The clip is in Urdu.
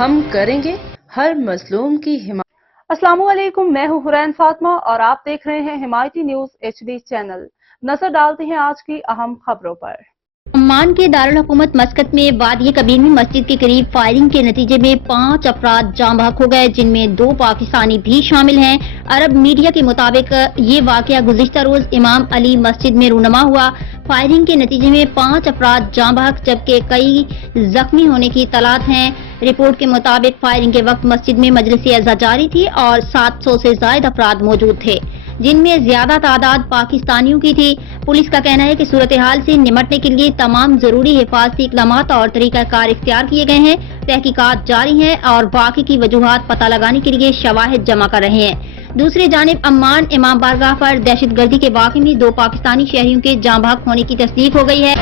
ہم کریں گے ہر مظلوم کی حمایت۔ السلام علیکم، میں ہوں حرین فاطمہ اور آپ دیکھ رہے ہیں حمایتی نیوز HD چینل۔ نظر ڈالتے ہیں آج کی اہم خبروں پر۔ عمان کے دارالحکومت مسقط میں وادی کبیر میں مسجد کے قریب فائرنگ کے نتیجے میں 5 افراد جاں بحق ہو گئے، جن میں 2 پاکستانی بھی شامل ہیں۔ عرب میڈیا کے مطابق یہ واقعہ گزشتہ روز امام علی مسجد میں رونما ہوا۔ فائرنگ کے نتیجے میں 5 افراد جاں بحق جبکہ کئی زخمی ہونے کی اطلاعات ہیں۔ رپورٹ کے مطابق فائرنگ کے وقت مسجد میں مجلس عزا جاری تھی اور 700 سے زائد افراد موجود تھے، جن میں زیادہ تعداد پاکستانیوں کی تھی۔ پولیس کا کہنا ہے کہ صورتحال سے نمٹنے کے لیے تمام ضروری حفاظتی اقدامات اور طریقہ کار اختیار کیے گئے ہیں۔ تحقیقات جاری ہیں اور باقی کی وجوہات پتہ لگانے کے لیے شواہد جمع کر رہے ہیں۔ دوسری جانب عمان امام بارگاہ پر دہشت گردی کے واقعے میں 2 پاکستانی شہریوں کے جاں بحق ہونے کی تصدیق ہو گئی ہے۔